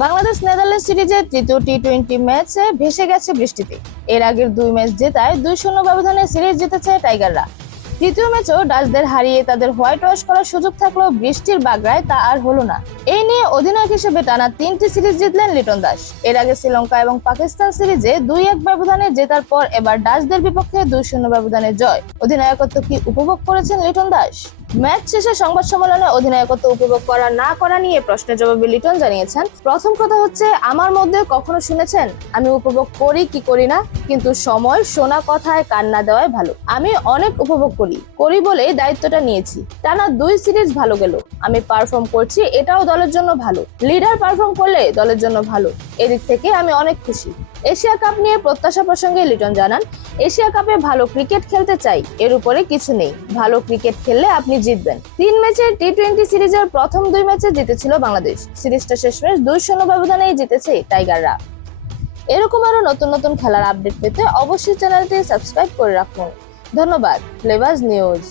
Bangladesh Netherland সিরিজের তৃতীয় টি-20 ম্যাচে ভেসে গেছে বৃষ্টিতে। এর আগের 2 ম্যাচ জেতায় 2-0 ব্যবধানে সিরিজ জিতেছে টাইগাররা। তৃতীয় ম্যাচেও ডাচদের হারিয়ে তাদের হোয়াইট ওয়াশ করার সুযোগ থাকলেও বৃষ্টির বাগড়ায় তা আর হলো না। এই নিয়ে অধিনায়ক হিসেবে টানা 3টি সিরিজ জিতলেন লিটন দাস। এর আগে শ্রীলঙ্কা এবং পাকিস্তান সিরিজে 2-1 ব্যবধানে জেতার পর এবার ডাচদের বিপক্ষে 2-0 ব্যবধানে জয়। অধিনায়কত্ব কি উপভোগ করেছেন লিটন দাস? ম্যাচ শেষে সংবাদ সম্মেলনে অধিনায়কত্ব উপভোগ করা না করা নিয়ে প্রশ্নের জবাবে লিটন জানিয়েছেন, প্রথম কথা হচ্ছে, আমার মধ্যে কখনো শুনেছেন আমি উপভোগ করি কি করি না, কিন্তু সময় শোনা কথায় কান্না দেওয়াই ভালো। আমি অনেক উপভোগ করি বলেই দায়িত্বটা নিয়েছি। টানা 2 সিরিজ ভালো গেল, আমি পারফর্ম করছি, এটাও দলের জন্য ভালো। লিডার পারফর্ম করলে দলের জন্য ভালো, এদিক থেকে আমি অনেক খুশি। এশিয়া কাপ নিয়ে প্রত্যাশা প্রসঙ্গে লিটন জানান, এশিয়া কাপে ভালো ক্রিকেট খেলতে চাই, এর উপরে কিছু নেই। ভালো ক্রিকেট খেললে আপনি জিতবেন। 3 ম্যাচের টি-20 সিরিজের প্রথম 2 ম্যাচে জিতেছিল বাংলাদেশ। সিরিজটা শেষমেশ 2-0 ব্যবধানেই জিতেছে টাইগাররা। এরকম আরো নতুন নতুন খেলার আপডেট পেতে অবশ্যই চ্যানেলটি সাবস্ক্রাইব করে রাখুন। ধন্যবাদ। Flavours news.